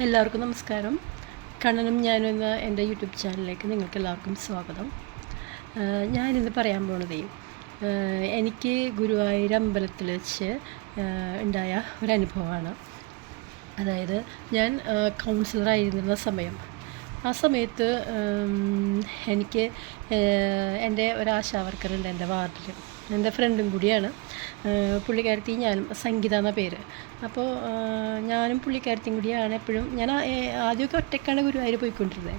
എല്ലാവർക്കും നമസ്കാരം. കണ്ണനും ഞാനും എന്ന എൻ്റെ യൂട്യൂബ് ചാനലിലേക്ക് നിങ്ങൾക്ക് എല്ലാവർക്കും സ്വാഗതം. ഞാനിന്ന് പറയാൻ പോണതേ എനിക്ക് ഗുരുവായൂർ അമ്പലത്തിൽ വെച്ച് ഉണ്ടായ ഒരനുഭവമാണ്. അതായത് ഞാൻ കൗൺസിലറായിരുന്ന സമയം, ആ സമയത്ത് എനിക്ക് എൻ്റെ ഒരു ആശാ വർക്കറുണ്ട് എൻ്റെ വാർഡിൽ, എൻ്റെ ഫ്രണ്ടും കൂടിയാണ്. പുള്ളിക്കാരത്തി ഞാനും, സംഗീത എന്ന പേര്. അപ്പോൾ ഞാനും പുള്ളിക്കാരത്തിയും കൂടിയാണ് എപ്പോഴും. ഞാൻ ആദ്യമൊക്കെ ഒറ്റയ്ക്കാണ് ഗുരുവായൂർ പോയിക്കൊണ്ടിരുന്നത്.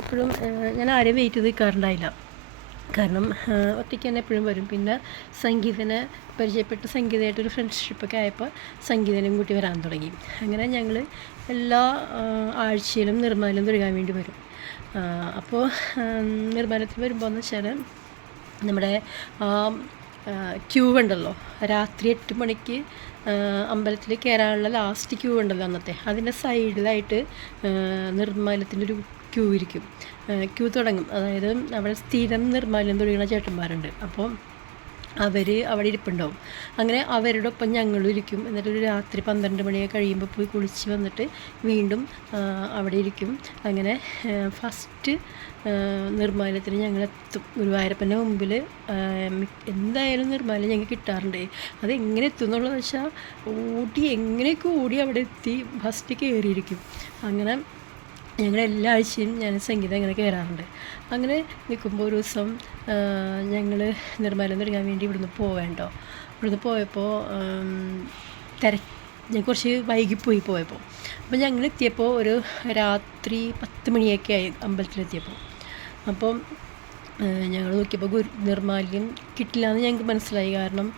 എപ്പോഴും ഞാൻ ആരെയും വെയിറ്റ് ചെയ്ത് നിൽക്കാറുണ്ടായില്ല, കാരണം ഒറ്റയ്ക്ക് തന്നെ എപ്പോഴും വരും. പിന്നെ സംഗീതനെ പരിചയപ്പെട്ട് സംഗീതമായിട്ടൊരു ഫ്രണ്ട്ഷിപ്പൊക്കെ ആയപ്പോൾ സംഗീതനും കൂട്ടി വരാൻ തുടങ്ങി. അങ്ങനെ ഞങ്ങൾ എല്ലാ ആഴ്ചയിലും നിർമ്മാല്യം തൊഴുകാൻ വേണ്ടി വരും. അപ്പോൾ നിർമ്മാല്യത്തിൽ വരുമ്പോൾ എന്ന് വെച്ചാൽ നമ്മുടെ ക്യൂ ഉണ്ടല്ലോ, രാത്രി 8 മണിക്ക് അമ്പലത്തിൽ കയറാനുള്ള ലാസ്റ്റ് ക്യൂ ഉണ്ടല്ലോ അന്നത്തെ, അതിൻ്റെ സൈഡിലായിട്ട് നിർമ്മാല്യത്തിൻ്റെ ഒരു ക്യൂ ഇരിക്കും. ക്യൂ തുടങ്ങും. അതായത് അവിടെ സ്ഥിരം നിർമ്മാല്യം തൊഴിയുന്ന ചേട്ടന്മാരുണ്ട്. അപ്പോൾ അവർ അവിടെ ഇരിപ്പുണ്ടാവും. അങ്ങനെ അവരുടെ ഒപ്പം ഞങ്ങളും ഇരിക്കും. എന്നിട്ടൊരു രാത്രി 12 മണിയൊക്കെ കഴിയുമ്പോൾ പോയി കുളിച്ച് വന്നിട്ട് വീണ്ടും അവിടെ ഇരിക്കും. അങ്ങനെ ഫസ്റ്റ് നിർമ്മാല്യത്തിന് ഞങ്ങളെത്തും. ഗുരുവായൂരപ്പൻ്റെ മുമ്പിൽ എന്തായാലും നിർമ്മാല്യം ഞങ്ങൾക്ക് കിട്ടാറുണ്ട്. അത് എങ്ങനെ എത്തും എന്നുള്ളതെന്ന് വെച്ചാൽ എങ്ങനെയൊക്കെ ഓടി അവിടെ എത്തി ഫസ്റ്റ് കയറിയിരിക്കും. അങ്ങനെ ഞങ്ങൾ എല്ലാ ആഴ്ചയും ഞാൻ സംഗീതം അങ്ങനെ കയറാറുണ്ട്. അങ്ങനെ നിൽക്കുമ്പോൾ ഒരു ദിവസം ഞങ്ങൾ നിർമ്മാല്യം തുടങ്ങാൻ വേണ്ടി ഇവിടുന്ന് പോയപ്പോൾ ഞാൻ കുറച്ച് വൈകിപ്പോയി പോയപ്പോൾ. അപ്പോൾ ഞങ്ങൾ എത്തിയപ്പോൾ ഒരു രാത്രി 10 മണിയൊക്കെ ആയി അമ്പലത്തിലെത്തിയപ്പോൾ. അപ്പം ഞങ്ങൾ നോക്കിയപ്പോൾ നിർമ്മാല്യം കിട്ടില്ല എന്ന് ഞങ്ങൾക്ക് മനസ്സിലായി. കാരണം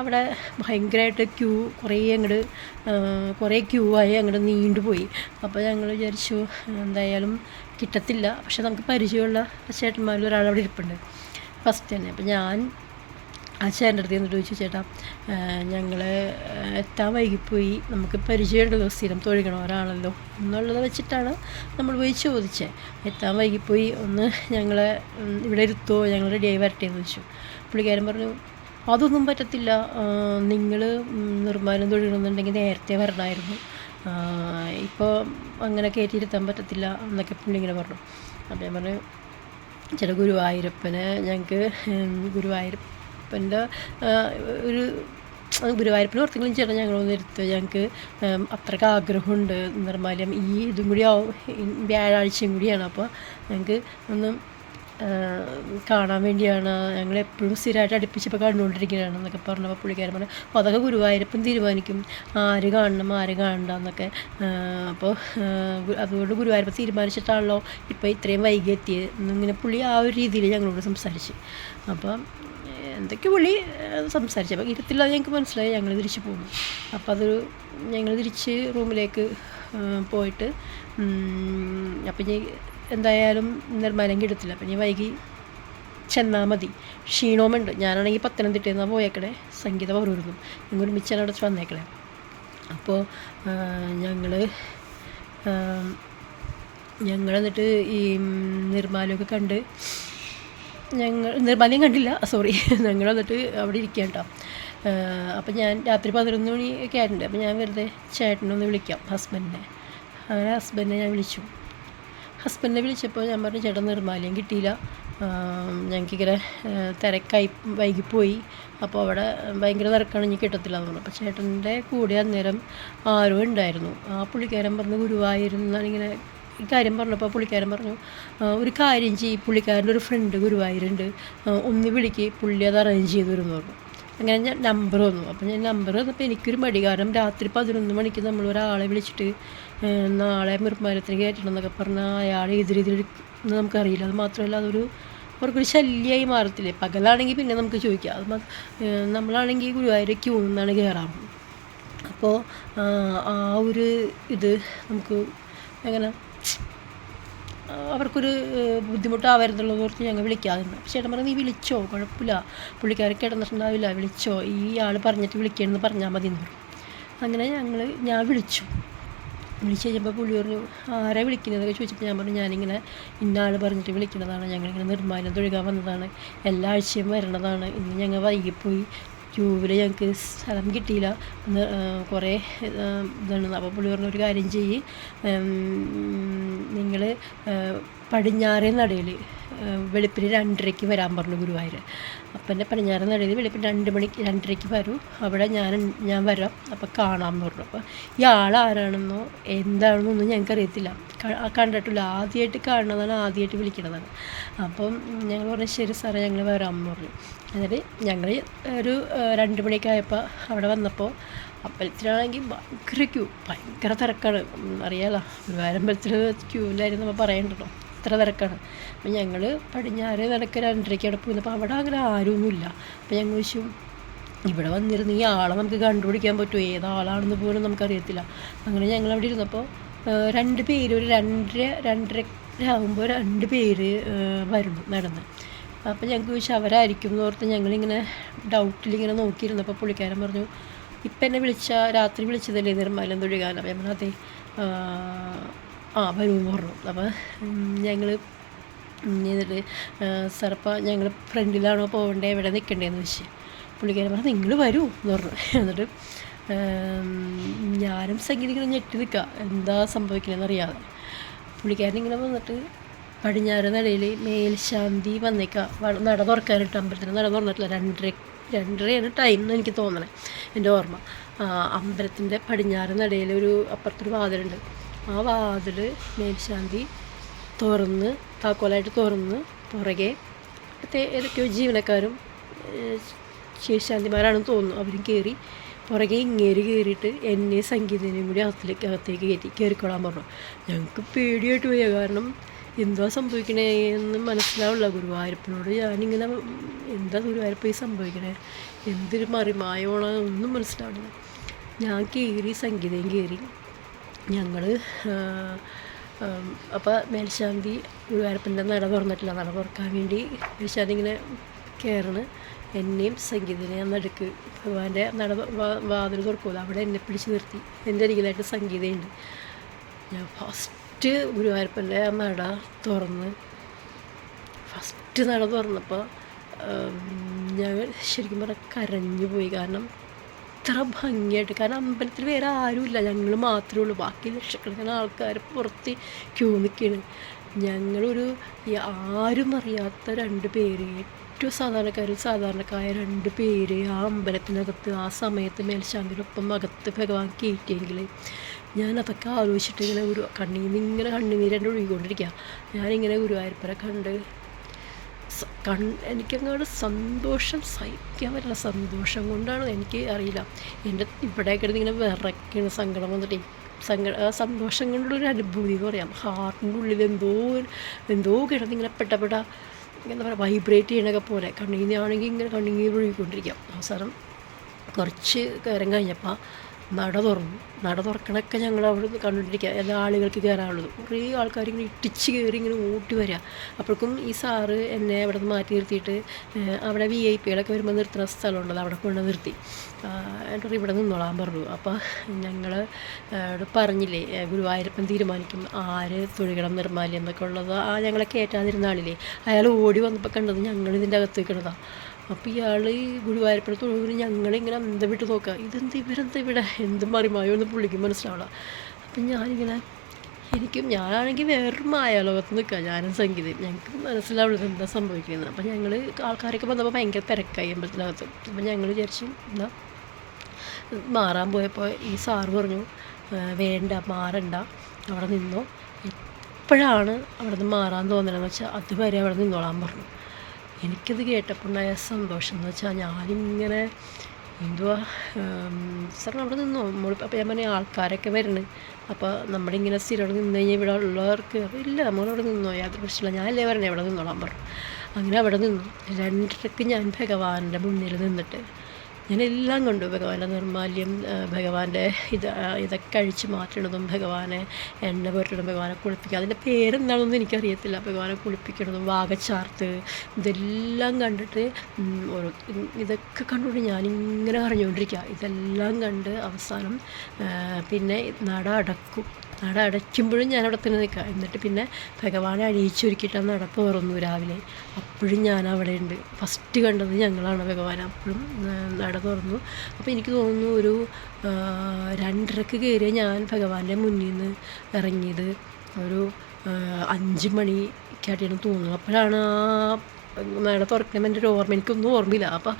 അവിടെ ഭയങ്കരമായിട്ട് കുറേ ക്യൂ ആയി അങ്ങോട്ട് നീണ്ടുപോയി. അപ്പോൾ ഞങ്ങൾ വിചാരിച്ചു എന്തായാലും കിട്ടത്തില്ല. പക്ഷെ നമുക്ക് പരിചയമുള്ള ചേട്ടന്മാരിൽ ഒരാളവിടെ ഇരിപ്പുണ്ട് ഫസ്റ്റ് തന്നെ. അപ്പോൾ ഞാൻ ആ ചേട്ടൻ്റെ അടുത്ത് എന്നിട്ട് ചോദിച്ചു, ചേട്ടാ ഞങ്ങൾ എത്താൻ വൈകിപ്പോയി, നമുക്ക് പരിചയമുണ്ടല്ലോ, സ്ഥിരം തൊഴുകണ ഒരാളല്ലോ എന്നുള്ളത് വെച്ചിട്ടാണ് നമ്മൾ പോയി ചോദിച്ചത്. എത്താൻ വൈകിപ്പോയി, ഒന്ന് ഞങ്ങളെ ഇവിടെ ഇരുത്തുമോ, ഞങ്ങൾ റെഡിയായി വരട്ടെ എന്ന് ചോദിച്ചു. പുള്ളിക്കാരൻ പറഞ്ഞു, അതൊന്നും പറ്റത്തില്ല, നിങ്ങൾ നിർമ്മാല്യം തൊഴുകണമെന്നുണ്ടെങ്കിൽ നേരത്തെ വരണമായിരുന്നു, ഇപ്പോൾ അങ്ങനെ കയറ്റിയിരുത്താൻ പറ്റത്തില്ല എന്നൊക്കെ പുള്ളി ഇങ്ങനെ പറഞ്ഞു. അപ്പോൾ ഞാൻ പറഞ്ഞു, ചേട്ടാ ഗുരുവായൂരപ്പനെ ഞങ്ങൾക്ക് ഗുരുവായൂരപ്പന് ഓർത്തെങ്കിലും ചേട്ടാ ഞങ്ങളൊന്ന് ഇരുത്തുക, ഞങ്ങൾക്ക് അത്രയ്ക്ക് ആഗ്രഹമുണ്ട്. നിർമ്മാല്യം ഇതും കൂടി വ്യാഴാഴ്ചയും കൂടിയാണ്, അപ്പോൾ ഞങ്ങൾക്ക് ഒന്ന് കാണാൻ വേണ്ടിയാണ്, ഞങ്ങളെപ്പോഴും സ്ഥിരമായിട്ട് അടുപ്പിച്ചപ്പോൾ കണ്ടുകൊണ്ടിരിക്കുകയാണ് എന്നൊക്കെ പറഞ്ഞപ്പോൾ പുള്ളിക്കാരൻ പറഞ്ഞു, അപ്പോൾ അതൊക്കെ ഗുരുവായൂരപ്പൻ തീരുമാനിക്കും ആര് കാണണം ആര് കാണണ്ട എന്നൊക്കെ. അപ്പോൾ അതുകൊണ്ട് ഗുരുവായൂരപ്പൻ തീരുമാനിച്ചിട്ടാണല്ലോ ഇപ്പോൾ ഇത്രയും വൈകി എത്തിയത് എന്നിങ്ങനെ പുള്ളി ആ ഒരു രീതിയിൽ ഞങ്ങളോട് സംസാരിച്ച്. അപ്പം എന്തൊക്കെ പുള്ളി സംസാരിച്ചു. അപ്പോൾ ഇരുത്തില്ലാതെ ഞങ്ങൾക്ക് മനസ്സിലായി. ഞങ്ങൾ തിരിച്ച് പോകുന്നു. അപ്പോൾ ഞങ്ങൾ തിരിച്ച് റൂമിലേക്ക് പോയിട്ട് അപ്പം എന്തായാലും നിർമ്മാല്യം കിട്ടത്തില്ല, അപ്പം വൈകി ചെന്നാൽ മതി, ക്ഷീണവുമുണ്ട്. ഞാനാണെങ്കിൽ പത്തനംതിട്ടയിൽ നിന്നാണ് പോയേക്കണേ, സംഗീത പറൂരുന്നു, ഞങ്ങൾ ഒരുമിച്ചാണ് അവിടെ വന്നേക്കണേ. അപ്പോൾ ഞങ്ങൾ എന്നിട്ട് ഈ നിർമ്മാല്യമൊക്കെ കണ്ട് നിർമ്മാല്യം കണ്ടില്ല, ഞങ്ങൾ വന്നിട്ട് അവിടെ ഇരിക്കുക കേട്ടോ. അപ്പം ഞാൻ രാത്രി 11 മണിയൊക്കെ ആയിട്ടുണ്ട്. അപ്പം ഞാൻ വെറുതെ ചേട്ടനൊന്ന് വിളിക്കാം, ഹസ്ബൻഡിനെ. അങ്ങനെ ഹസ്ബൻഡിനെ ഞാൻ വിളിച്ചപ്പോൾ ഞാൻ പറഞ്ഞു, ചേട്ടൻ നിർമ്മാല്യം കിട്ടിയില്ല, ഞങ്ങൾക്കിങ്ങനെ തിരക്കായി വൈകിപ്പോയി, അപ്പോൾ അവിടെ ഭയങ്കര തിരക്കാണ്, ഇനി കിട്ടത്തില്ല എന്ന് പറഞ്ഞു. അപ്പോൾ ചേട്ടൻ്റെ കൂടെ അന്നേരം ആരോ ഉണ്ടായിരുന്നു. ആ പുള്ളിക്കാരൻ പറഞ്ഞു, ഗുരുവായൂരിൽ ഇങ്ങനെ ഈ കാര്യം പറഞ്ഞപ്പോൾ പുള്ളിക്കാരൻ പറഞ്ഞു, ഒരു കാര്യം ചെയ്യും, പുള്ളിക്കാരൻ്റെ ഒരു ഫ്രണ്ട് ഗുരുവായൂരുണ്ട്, ഒന്ന് വിളിക്ക്, പുള്ളി അത് അറേഞ്ച് ചെയ്ത് വരുമെന്ന് പറഞ്ഞു. അങ്ങനെ ഞാൻ നമ്പർ വന്നു. അപ്പോൾ ഞാൻ നമ്പർ വന്നപ്പോൾ എനിക്കൊരു മടി, കാരണം രാത്രി 11 മണിക്ക് നമ്മൾ ഒരാളെ വിളിച്ചിട്ട് നാളെ നിർമ്മാല്യത്തിന് കയറ്റണം എന്നൊക്കെ പറഞ്ഞാൽ അയാൾ ഏത് രീതിയിൽ നമുക്കറിയില്ല. അത് മാത്രമല്ല അവർക്കൊരു ശല്യമായി മാറത്തില്ലേ. പകലാണെങ്കിൽ പിന്നെ നമുക്ക് ചോദിക്കാം, നമ്മളാണെങ്കിൽ ഗുരുവായൂർ ക്യൂ നിന്നാണ് കയറാറ്. അപ്പോൾ ആ ഒരു ഇത് നമുക്ക് എങ്ങനെ അവർക്കൊരു ബുദ്ധിമുട്ടാവരുന്നുള്ളത് ഓർത്ത് ഞങ്ങൾ വിളിക്കാതെ. ചേട്ടൻ പറഞ്ഞു, നീ വിളിച്ചോ, കുഴപ്പമില്ല, പുള്ളിക്കാരെ കിടന്നിട്ടുണ്ടാവില്ല, വിളിച്ചോ, ഈ ആൾ പറഞ്ഞിട്ട് വിളിക്കണമെന്ന് പറഞ്ഞാൽ മതി എന്ന് പറഞ്ഞു. അങ്ങനെ ഞാൻ വിളിച്ചു കഴിഞ്ഞപ്പോൾ പുള്ളി പറഞ്ഞു, ആരാ വിളിക്കുന്നതൊക്കെ ചോദിച്ചപ്പോൾ ഞാൻ പറഞ്ഞു, ഞാനിങ്ങനെ ഇന്ന ആൾ പറഞ്ഞിട്ട് വിളിക്കുന്നതാണ്, ഞങ്ങളിങ്ങനെ നിർമ്മാല്യം തൊഴുകാൻ വന്നതാണ്, എല്ലാ ആഴ്ചയും വരണതാണ്, ഇന്ന് ഞങ്ങൾ വൈകിപ്പോയി, ക്യൂവിൽ ഞങ്ങൾക്ക് സ്ഥലം കിട്ടിയില്ല. ഒന്ന് കുറേ ഇതാണ്. അപ്പോൾ പുള്ളി പറഞ്ഞ ഒരു കാര്യം ചെയ്യ്, നിങ്ങൾ പടിഞ്ഞാറേ നടയിൽ വെളുപ്പിന് 2:30 വരാൻ പറഞ്ഞു ഗുരുവായൂർ. അപ്പം എൻ്റെ പടിഞ്ഞാറേ നടയിൽ വെളുപ്പിന് 2:30 വരൂ, അവിടെ ഞാൻ വരാം, അപ്പോൾ കാണാമെന്ന് പറഞ്ഞു. അപ്പോൾ ഈ ആളാരാണെന്നോ എന്താണെന്നൊന്നും ഞങ്ങൾക്കറിയത്തില്ല, കണ്ടിട്ടില്ല, ആദ്യമായിട്ട് കാണുന്നതാണ്, ആദ്യമായിട്ട് വിളിക്കണതാണ്. അപ്പം ഞങ്ങൾ പറഞ്ഞു ശരി സാറേ ഞങ്ങൾ വരാമെന്ന് പറഞ്ഞു. എന്നിട്ട് ഞങ്ങൾ ഒരു 2 മണിയൊക്കെ ആയപ്പോൾ അവിടെ വന്നപ്പോൾ അമ്പലത്തിലാണെങ്കിൽ ഭയങ്കര തിരക്കാണ്. അറിയാലോ ഗുരുവായൂരമ്പലത്തിൽ ക്യൂവിലായിരുന്നു നമ്മൾ പറയണ്ടല്ലോ, അത്ര തിരക്കാണ്. അപ്പം ഞങ്ങൾ പടിഞ്ഞാറ് നടക്ക് 2:30 അവിടെ പോയിരുന്നപ്പോൾ അവിടെ അങ്ങനെ ആരുമൊന്നുമില്ല. അപ്പം ഞങ്ങൾ ചോദിച്ചു ഇവിടെ വന്നിരുന്ന് ഈ ആളെ നമുക്ക് കണ്ടുപിടിക്കാൻ പറ്റുമോ, ഏതാളാണെന്ന് പോലും നമുക്കറിയത്തില്ല. അങ്ങനെ ഞങ്ങൾ അവിടെ ഇരുന്നപ്പോൾ 2 പേര് ഒരു 2:30 ആകുമ്പോൾ 2 പേര് വരുന്നു നടന്ന്. അപ്പോൾ ഞങ്ങൾക്ക് ചോദിച്ചാൽ അവരായിരിക്കും എന്ന് ഓർത്ത് ഞങ്ങളിങ്ങനെ ഡൗട്ടിലിങ്ങനെ നോക്കിയിരുന്നപ്പോൾ പുള്ളിക്കാരൻ പറഞ്ഞു ഇപ്പം എന്നെ രാത്രി വിളിച്ചതല്ലേ നിർമ്മാലം തൊഴുകാൻ. അപ്പം നമ്മൾ അതെ വരുമെന്ന് പറഞ്ഞു. അപ്പോൾ ഞങ്ങൾ എന്നിട്ട് സാറപ്പോൾ ഞങ്ങൾ ഫ്രണ്ടിലാണോ പോകേണ്ടത്, എവിടെ നിൽക്കണ്ടേന്ന് ചോദിച്ചു. പുള്ളിക്കാരൻ പറഞ്ഞു നിങ്ങൾ വരൂ എന്ന് പറഞ്ഞു. എന്നിട്ട് ഞാനും സംഗീതം ഇങ്ങനെ ഞെട്ടി നിൽക്കുക, എന്താ സംഭവിക്കണമെന്ന് അറിയാതെ. പുള്ളിക്കാരൻ ഇങ്ങനെ വന്നിട്ട് പടിഞ്ഞാറ് നടയിൽ മേൽശാന്തി വന്നേക്കുക, നട തുറക്കാനിട്ട് അമ്പലത്തിന് നട തുറന്നിട്ടില്ല. 2:30 ടൈം എന്ന് എനിക്ക് തോന്നണേ, എൻ്റെ ഓർമ്മ. അമ്പലത്തിൻ്റെ പടിഞ്ഞാറ് നടയിൽ ഒരു അപ്പുറത്തൊരു വാതിലുണ്ട്, ആ വാതിൽ മേൽശാന്തി തുറന്ന് താക്കോലായിട്ട് തുറന്ന് പുറകെ ഏതൊക്കെയോ ജീവനക്കാരും ശേഷാന്തിമാരാണെന്ന് തോന്നുന്നു, അവരും കയറി പുറകെ കയറിയിട്ട് എന്നെ സംഗീതനെയും കൂടി അകത്തേക്ക് കയറിക്കൊള്ളാൻ പറഞ്ഞു. ഞങ്ങൾക്ക് പേടിയായിട്ട് പോയ, കാരണം എന്താ സംഭവിക്കണേ എന്ന് മനസ്സിലാവില്ല. ഗുരുവായൂരപ്പനോട് ഞാനിങ്ങനെ എന്താ ഗുരുവായൂരപ്പ ഈ സംഭവിക്കണേ, എന്തൊരു മറിമായോണോ ഒന്നും മനസ്സിലാവില്ല. ഞാൻ കയറി, സംഗീതയും കയറി. ഞങ്ങൾ അപ്പോൾ മേൽശാന്തി ഗുരുവായൂരപ്പൻ്റെ നട തുറന്നിട്ടില്ല, നട തുറക്കാൻ വേണ്ടി മേൽശാന്തി ഇങ്ങനെ കയറണ്. എന്നെയും സംഗീതനെ നടുക്ക് ഭഗവാന്റെ വാതിൽ തുറക്കുമല്ലോ, അവിടെ എന്നെ പിടിച്ച് നിർത്തി. എൻ്റെ അരികിലായിട്ട് സംഗീതമുണ്ട്. ഞാൻ ഫസ്റ്റ് ഗുരുവായൂരപ്പൻ്റെ നട തുറന്നപ്പോൾ ഞാൻ ശരിക്കും പറഞ്ഞാൽ കരഞ്ഞു പോയി. കാരണം ഇത്ര ഭംഗിയായിട്ട്, കാരണം അമ്പലത്തിൽ വേറെ ആരുമില്ല, ഞങ്ങൾ മാത്രമേ ഉള്ളൂ. ബാക്കി ലക്ഷക്കണക്കിന് ആൾക്കാർ പുറത്ത് ക്യൂ നിൽക്കുകയാണ്. ഞങ്ങളൊരു ആരും അറിയാത്ത 2 പേര്, ഏറ്റവും സാധാരണക്കാരായ 2 പേര് ആ അമ്പലത്തിനകത്ത് ആ സമയത്ത് മേൽശാന്തിനൊപ്പം അകത്ത് ഭഗവാൻ കയറ്റിയെങ്കിൽ ഞാനതൊക്കെ ആലോചിച്ചിട്ട് ഇങ്ങനെ കണ്ണുനീരെൻ്റെ ഒഴുകിക്കൊണ്ടിരിക്കുക. ഞാനിങ്ങനെ ഗുരുവായൂരപ്പനെ കണ്ട് എനിക്കങ്ങോട്ട് സന്തോഷം സഹിക്കാൻ പറ്റില്ല. സന്തോഷം കൊണ്ടാണ് എനിക്ക് അറിയില്ല, എൻ്റെ ഇവിടെ കിടന്ന് ഇങ്ങനെ വിറയ്ക്കണ സങ്കടം വന്നിട്ടേ, സന്തോഷം കൊണ്ടുള്ളൊരു അനുഭൂതി എന്ന് പറയാം. ഹാർട്ടിൻ്റെ ഉള്ളിൽ എന്തോ കിടന്നിങ്ങനെ പെട്ട എന്താ പറയുക വൈബ്രേറ്റ് ചെയ്യണൊക്കെ പോലെ കണ്ണീനാണെങ്കിൽ ഇങ്ങനെ കണ്ണീർ ഒഴുകിക്കൊണ്ടിരിക്കാം. അവസാനം കുറച്ച് നേരം കഴിഞ്ഞപ്പോൾ നട തുറക്കണൊക്കെ ഞങ്ങൾ അവിടെ കണ്ടുകൊണ്ടിരിക്കുക. എല്ലാ ആളുകൾക്ക് കയറാനുള്ളത്, കുറേ ആൾക്കാർ ഇങ്ങനെ ഇട്ടിച്ച് കയറി ഇങ്ങനെ ഓട്ടി വരിക. അപ്പോഴേക്കും ഈ സാറ് എന്നെ അവിടെ നിന്ന് മാറ്റി നിർത്തിയിട്ട് അവിടെ VIP വരുമ്പോൾ നിർത്തുന്ന സ്ഥലമുണ്ടല്ലോ, അവിടെ കൊണ്ട് നിർത്തി. എന്നിട്ട് ഇവിടെ നിന്നോളാൻ പറഞ്ഞു. അപ്പോൾ ഞങ്ങൾ പറഞ്ഞില്ലേ ഗുരുവായൂരപ്പൻ തീരുമാനിക്കും ആര് തൊഴുകണം നിർമ്മാല്യം എന്നൊക്കെ ഉള്ളത്. ഞങ്ങളെ കയറ്റാതിരുന്ന ആളില്ലേ, അയാൾ ഓടി വന്നപ്പോൾ കണ്ടത് ഞങ്ങൾ ഇതിൻ്റെ അകത്ത് നിൽക്കണതാണ്. അപ്പോൾ ഇയാൾ ഗുരുവായൂരപ്പനെ തൊഴുകിന് ഞങ്ങളിങ്ങനെ അന്തം വിട്ട് നോക്കുക, ഇവരെന്താ ഇവിടെ, എന്ത് മറിമായോ എന്ന് പുള്ളിക്ക് മനസ്സിലാവില്ല. അപ്പം ഞാനാണെങ്കിൽ വേറൊരു മായാലോകത്ത് നിൽക്കുക, ഞാനും സംഗീതം, ഞങ്ങൾക്ക് മനസ്സിലാവുള്ളത് എന്താ സംഭവിക്കുന്നത്. അപ്പം ഞങ്ങൾ ആൾക്കാരൊക്കെ വന്നപ്പോൾ ഭയങ്കര തിരക്കായി അമ്പലത്തിനകത്ത്. അപ്പം ഞങ്ങൾ വിചാരിച്ചു എന്താ മാറാൻ പോയപ്പോൾ ഈ സാറ് പറഞ്ഞു വേണ്ട, മാറണ്ട, അവിടെ നിന്നോ, എപ്പോഴാണ് അവിടെ നിന്ന് മാറാൻ തോന്നണമെന്ന് വെച്ചാൽ അതുവരെ അവിടെ നിന്നോളാൻ പറഞ്ഞു. എനിക്കത് കേട്ടപ്പോൾ ഉണ്ടായ സന്തോഷം എന്ന് വെച്ചാൽ ഞാനിങ്ങനെ എന്തുവാ സാർ അവിടെ നിന്നോ അപ്പോൾ ഞാൻ പറഞ്ഞ ആൾക്കാരൊക്കെ വരുന്നത്, അപ്പോൾ നമ്മളിങ്ങനെ സ്ഥിരം അവിടെ നിന്ന് കഴിഞ്ഞാൽ ഇവിടെ ഉള്ളവർക്ക് ഇല്ല നമ്മളവിടെ നിന്നോ, യാതൊരു പ്രശ്നമില്ല, ഞാനല്ലേ പറഞ്ഞേ അവിടെ നിന്നോളാൻ പറഞ്ഞു. അങ്ങനെ അവിടെ നിന്നു. 2:30 ഞാൻ ഭഗവാന്റെ മുന്നിൽ നിന്നിട്ട് ഞാനെല്ലാം കണ്ടു. ഭഗവാന്റെ നിർമ്മാല്യം, ഭഗവാന്റെ ഇതൊക്കെ അഴിച്ച് മാറ്റണതും, ഭഗവാനെ എണ്ണ പുരട്ടണം, ഭഗവാനെ കുളിപ്പിക്കുക, അതിൻ്റെ പേരെന്താണെന്നൊന്നും എനിക്കറിയത്തില്ല. ഭഗവാനെ കുളിപ്പിക്കണതും വാകച്ചാർത്ത് ഇതെല്ലാം കണ്ടിട്ട് ഇതൊക്കെ കണ്ടുകൊണ്ട് ഞാനിങ്ങനെ അറിഞ്ഞുകൊണ്ടിരിക്കുക. ഇതെല്ലാം കണ്ട് അവസാനം പിന്നെ നട അടക്കും. നട അടയ്ക്കുമ്പോഴും ഞാൻ അവിടെ തന്നെ നിൽക്കുക. എന്നിട്ട് പിന്നെ ഭഗവാനെ അഴിയിച്ചൊരുക്കിയിട്ടാണ് നട തുറന്നു രാവിലെ. അപ്പോഴും ഞാൻ അവിടെ ഉണ്ട്. ഫസ്റ്റ് കണ്ടത് ഞങ്ങളാണ് ഭഗവാനെ. അപ്പോഴും നട തുറന്നു. അപ്പോൾ എനിക്ക് തോന്നുന്നു ഒരു 2:30 കയറിയ ഞാൻ ഭഗവാന്റെ മുന്നിൽ നിന്ന് ഇറങ്ങിയത് ഒരു 5 മണിക്കായിട്ടാണ് തോന്നുന്നത്. അപ്പോഴാണ് നട തുറക്കണം എൻ്റെ ഒരു ഓർമ്മ, എനിക്കൊന്നും ഓർമ്മയില്ല. അപ്പം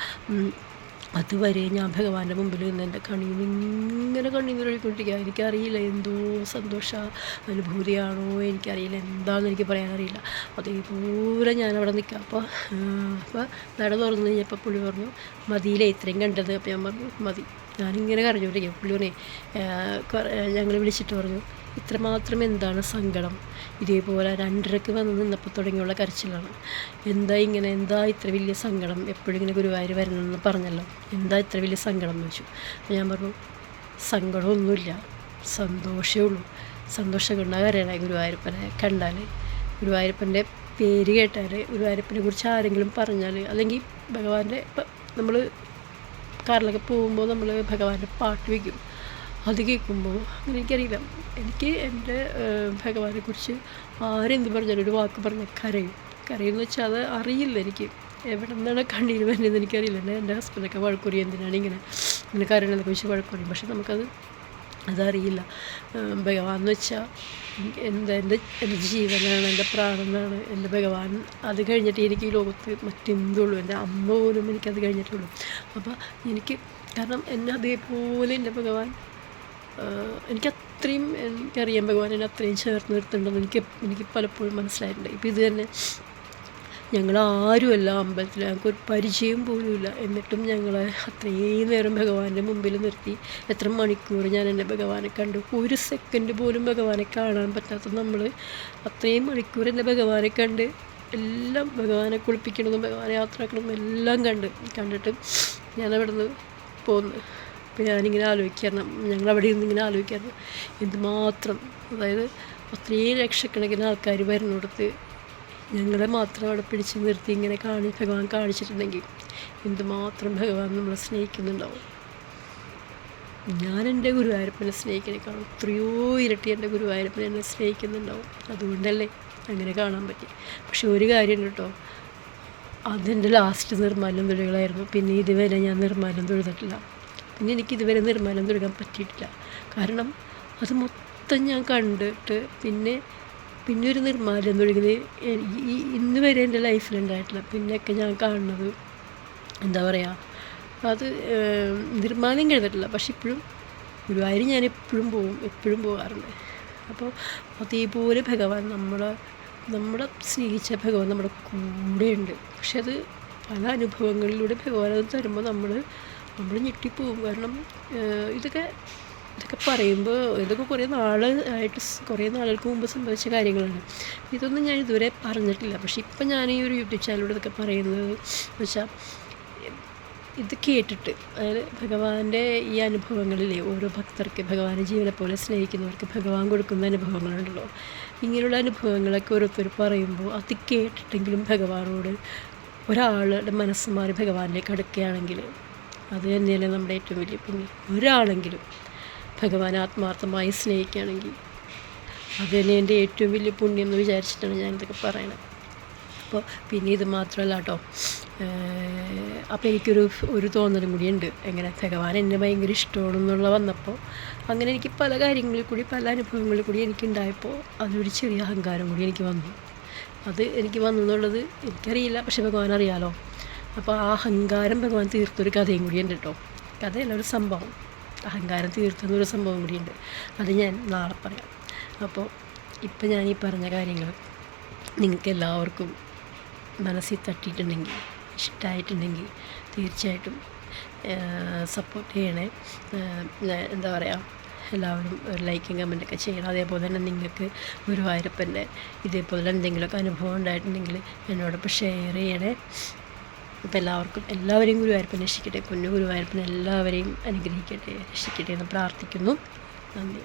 അതുവരെ ഞാൻ ഭഗവാന്റെ മുമ്പിൽ നിന്ന് എൻ്റെ ഇങ്ങനെ കണ്ണീരൊഴുക്കൊണ്ടിരിക്കുക. എനിക്കറിയില്ല എന്തോ സന്തോഷ അനുഭൂതിയാണോ എനിക്കറിയില്ല, എന്താണെന്ന് എനിക്ക് പറയാനറിയില്ല. അതേപോലെ ഞാനവിടെ നിൽക്കുക. അപ്പോൾ നട തുറന്നു കഴിഞ്ഞപ്പോൾ പുള്ളി പറഞ്ഞു മതിയിലെ ഇത്രയും കണ്ടത്. അപ്പോൾ ഞാൻ പറഞ്ഞു മതി. ഞാനിങ്ങനെ കരഞ്ഞുകൊണ്ടിരിക്കുക. പുള്ളി പറഞ്ഞേ ഞങ്ങൾ വിളിച്ചിട്ട് പറഞ്ഞു ഇത്രമാത്രം എന്താണ് സങ്കടം, ഇതേപോലെ 2:30 വന്ന് നിന്നപ്പോൾ തുടങ്ങിയുള്ള കരച്ചിലാണ്. എന്താ ഇത്ര വലിയ സങ്കടം, എപ്പോഴും ഇങ്ങനെ ഗുരുവായൂർ വരണമെന്ന് പറഞ്ഞല്ലോ, എന്താ ഇത്ര വലിയ സങ്കടം എന്ന് ചോദിച്ചു. അപ്പോൾ ഞാൻ പറഞ്ഞു സങ്കടമൊന്നുമില്ല, സന്തോഷമേ ഉള്ളൂ. സന്തോഷം കൊണ്ടാണ് കരയണേ ഗുരുവായൂരപ്പനെ കണ്ടാൽ. ഗുരുവായൂരപ്പൻ്റെ പേര് കേട്ടാൽ, ഗുരുവായൂരപ്പനെ കുറിച്ച് ആരെങ്കിലും പറഞ്ഞാൽ, അല്ലെങ്കിൽ ഭഗവാന്റെ ഇപ്പം നമ്മൾ കാറിലൊക്കെ പോകുമ്പോൾ നമ്മൾ ഭഗവാന്റെ പാട്ട് വയ്ക്കും, അത് കേൾക്കുമ്പോൾ അങ്ങനെ എനിക്കറിയില്ല, എനിക്ക് എൻ്റെ ഭഗവാനെക്കുറിച്ച് ആരെന്ത് പറഞ്ഞാലും ഒരു വാക്ക് പറഞ്ഞാൽ കരയുമെന്ന് വെച്ചാൽ അത് അറിയില്ല എനിക്ക് എവിടെ നിന്നാണ് കണ്ണീര് വരുന്നതെന്ന് എനിക്കറിയില്ല. എൻ്റെ ഹസ്ബൻഡൊക്കെ വഴക്കുറിയും എന്തിനാണ് ഇങ്ങനെ കരയണമെന്നൊക്കെ വെച്ച് വഴക്കുറിയും. പക്ഷെ അതറിയില്ല. ഭഗവാൻ എന്ന് വെച്ചാൽ എൻ്റെ ജീവനാണ്, എൻ്റെ പ്രാണനാണ് എൻ്റെ ഭഗവാൻ. അത് കഴിഞ്ഞിട്ട് എനിക്ക് ഈ ലോകത്ത് മറ്റെന്തുള്ളൂ, എൻ്റെ അമ്മ പോലും എനിക്കത് കഴിഞ്ഞിട്ടുള്ളൂ. അപ്പോൾ കാരണം എന്നെ അതേപോലെ എൻ്റെ ഭഗവാൻ എനിക്കറിയാം ഭഗവാൻ എന്നെ അത്രയും ചേർത്ത് നിർത്തുന്നുണ്ടെന്ന് എനിക്ക് പലപ്പോഴും മനസ്സിലായിട്ടുണ്ട്. ഇപ്പോൾ ഇത് തന്നെ ഞങ്ങളാരുമല്ല അമ്പലത്തിൽ, ഞങ്ങൾക്കൊരു പരിചയം പോലുമില്ല. എന്നിട്ടും ഞങ്ങളെ അത്രയും നേരം ഭഗവാന്റെ മുമ്പിൽ നിർത്തി എത്ര മണിക്കൂർ ഞാൻ എൻ്റെ ഭഗവാനെ കണ്ടു. ഒരു സെക്കൻഡ് പോലും ഭഗവാനെ കാണാൻ പറ്റാത്ത നമ്മൾ അത്രയും മണിക്കൂർ എൻ്റെ ഭഗവാനെ കണ്ട് എല്ലാം ഭഗവാനെ കുളിപ്പിക്കണതും ഭഗവാനെ യാത്രയാക്കണതും എല്ലാം കണ്ടിട്ട് ഞാനവിടെ നിന്ന് പോന്നു. അപ്പോൾ ഞാനിങ്ങനെ ആലോചിക്കായിരുന്നു, ഞങ്ങളവിടെ ഇരുന്ന് ഇങ്ങനെ ആലോചിക്കായിരുന്നു എന്തുമാത്രം, അതായത് അത്രയും ലക്ഷക്കണക്കിന് ആൾക്കാർ വരുന്നിടത്ത് ഞങ്ങളെ മാത്രം അവിടെ പിടിച്ച് നിർത്തി ഇങ്ങനെ ഭഗവാൻ കാണിച്ചിട്ടുണ്ടെങ്കിൽ എന്തുമാത്രം ഭഗവാൻ നമ്മളെ സ്നേഹിക്കുന്നുണ്ടാവും. ഞാൻ എൻ്റെ ഗുരുവായൂരപ്പനെ സ്നേഹിക്കുന്നതിനേക്കാളും എത്രയോ ഇരട്ടി എൻ്റെ ഗുരുവായൂരപ്പനെ എന്നെ സ്നേഹിക്കുന്നുണ്ടാവും. അതുകൊണ്ടല്ലേ അങ്ങനെ കാണാൻ പറ്റി. പക്ഷെ ഒരു കാര്യമുണ്ട് കേട്ടോ, അതെൻ്റെ ലാസ്റ്റ് നിർമ്മാല്യം തൊഴിലുകളായിരുന്നു. പിന്നെ ഇതുവരെ ഞാൻ നിർമ്മാല്യം തൊഴുതിട്ടില്ല. പിന്നെ എനിക്കിതുവരെ നിർമ്മാല്യം തൊഴുകാൻ പറ്റിയിട്ടില്ല. കാരണം അത് മൊത്തം ഞാൻ കണ്ടിട്ട് പിന്നെ ഒരു നിർമ്മാല്യം തൊഴുകുന്നത് ഇന്ന് വരെ എൻ്റെ ലൈഫിലുണ്ടായിട്ടില്ല. പിന്നെയൊക്കെ ഞാൻ കാണുന്നത് എന്താ പറയുക, അത് നിർമ്മാല്യം കഴിഞ്ഞിട്ടില്ല. പക്ഷെ ഇപ്പോഴും ഗുരുവായൂർ ഞാൻ എപ്പോഴും പോകാറുണ്ട്. അപ്പോൾ അതേപോലെ ഭഗവാൻ നമ്മളെ സ്നേഹിച്ച ഭഗവാൻ നമ്മുടെ കൂടെയുണ്ട്. പക്ഷെ അത് പല അനുഭവങ്ങളിലൂടെ ഭഗവാൻ അത് തരുമ്പോൾ നമ്മൾ ഞെട്ടിപ്പോവും. കാരണം ഇതൊക്കെ പറയുമ്പോൾ ഇതൊക്കെ കുറേ നാളുകൾക്ക് മുമ്പ് സംഭവിച്ച കാര്യങ്ങളാണ്. ഇതൊന്നും ഞാൻ ഇതുവരെ പറഞ്ഞിട്ടില്ല. പക്ഷെ ഇപ്പം ഞാൻ ഈ ഒരു യൂട്യൂബ് ചാനലിലൂടെ ഇതൊക്കെ പറയുന്നത് എന്ന് വെച്ചാൽ ഇത് കേട്ടിട്ട്, അതായത് ഭഗവാന്റെ ഈ അനുഭവങ്ങളിലെ ഓരോ ഭക്തർക്ക്, ഭഗവാനെ ജീവനെ പോലെ സ്നേഹിക്കുന്നവർക്ക് ഭഗവാൻ കൊടുക്കുന്ന അനുഭവങ്ങളുണ്ടല്ലോ, ഇങ്ങനെയുള്ള അനുഭവങ്ങളൊക്കെ ഓരോരുത്തർ പറയുമ്പോൾ അത് കേട്ടിട്ടെങ്കിലും ഭഗവാനോട് ഒരാളുടെ മനസ്സ് മാറി ഭഗവാനിലേക്ക് അടുക്കുകയാണെങ്കിൽ അത് തന്നെയല്ലേ നമ്മുടെ ഏറ്റവും വലിയ പുണ്യം. ഒരാളെങ്കിലും ഭഗവാൻ ആത്മാർത്ഥമായി സ്നേഹിക്കുകയാണെങ്കിൽ അത് തന്നെ എൻ്റെ ഏറ്റവും വലിയ പുണ്യം എന്ന് വിചാരിച്ചിട്ടാണ് ഞാനിതൊക്കെ പറയണത്. അപ്പോൾ പിന്നെ ഇത് മാത്രമല്ല കേട്ടോ, അപ്പോൾ എനിക്കൊരു തോന്നലും കൂടിയുണ്ട്, എങ്ങനെ ഭഗവാൻ എന്നെ ഭയങ്കര ഇഷ്ടമാണെന്നുള്ള വന്നപ്പോൾ അങ്ങനെ എനിക്ക് പല കാര്യങ്ങളിൽ കൂടി, പല അനുഭവങ്ങളിൽ കൂടി എനിക്കുണ്ടായപ്പോൾ അതിലൊരു ചെറിയ അഹങ്കാരം കൂടി എനിക്ക് വന്നു. അത് എനിക്ക് വന്നു എന്നുള്ളത് എനിക്കറിയില്ല, പക്ഷെ ഭഗവാൻ അറിയാലോ. അപ്പോൾ ആ അഹങ്കാരം ഭഗവാൻ തീർത്തൊരു കഥയും കൂടിയുണ്ട് കേട്ടോ. കഥയല്ല, ഒരു സംഭവം, അഹങ്കാരം തീർത്തുന്നൊരു സംഭവം കൂടിയുണ്ട്. അത് ഞാൻ നാളെ പറയാം. അപ്പോൾ ഇപ്പം ഞാൻ ഈ പറഞ്ഞ കാര്യങ്ങൾ നിങ്ങൾക്ക് എല്ലാവർക്കും മനസ്സിൽ തട്ടിയിട്ടുണ്ടെങ്കിൽ, ഇഷ്ടമായിട്ടുണ്ടെങ്കിൽ തീർച്ചയായിട്ടും സപ്പോർട്ട് ചെയ്യണേ. എന്താ പറയുക, എല്ലാവരും ഒരു ലൈക്കും കമൻറ്റൊക്കെ ചെയ്യണം. അതേപോലെ തന്നെ നിങ്ങൾക്ക് ഗുരുവായൂരപ്പൻ്റെ ഇതേപോലെ എന്തെങ്കിലുമൊക്കെ അനുഭവം ഉണ്ടായിട്ടുണ്ടെങ്കിൽ എന്നോടൊപ്പം ഷെയർ ചെയ്യണേ. അപ്പോൾ എല്ലാവരെയും ഗുരുവായൂരപ്പൻ രക്ഷിക്കട്ടെ. പൊന്നു ഗുരുവായൂരപ്പൻ എല്ലാവരെയും അനുഗ്രഹിക്കട്ടെ, രക്ഷിക്കട്ടെ എന്ന് പ്രാർത്ഥിക്കുന്നു. നന്ദി.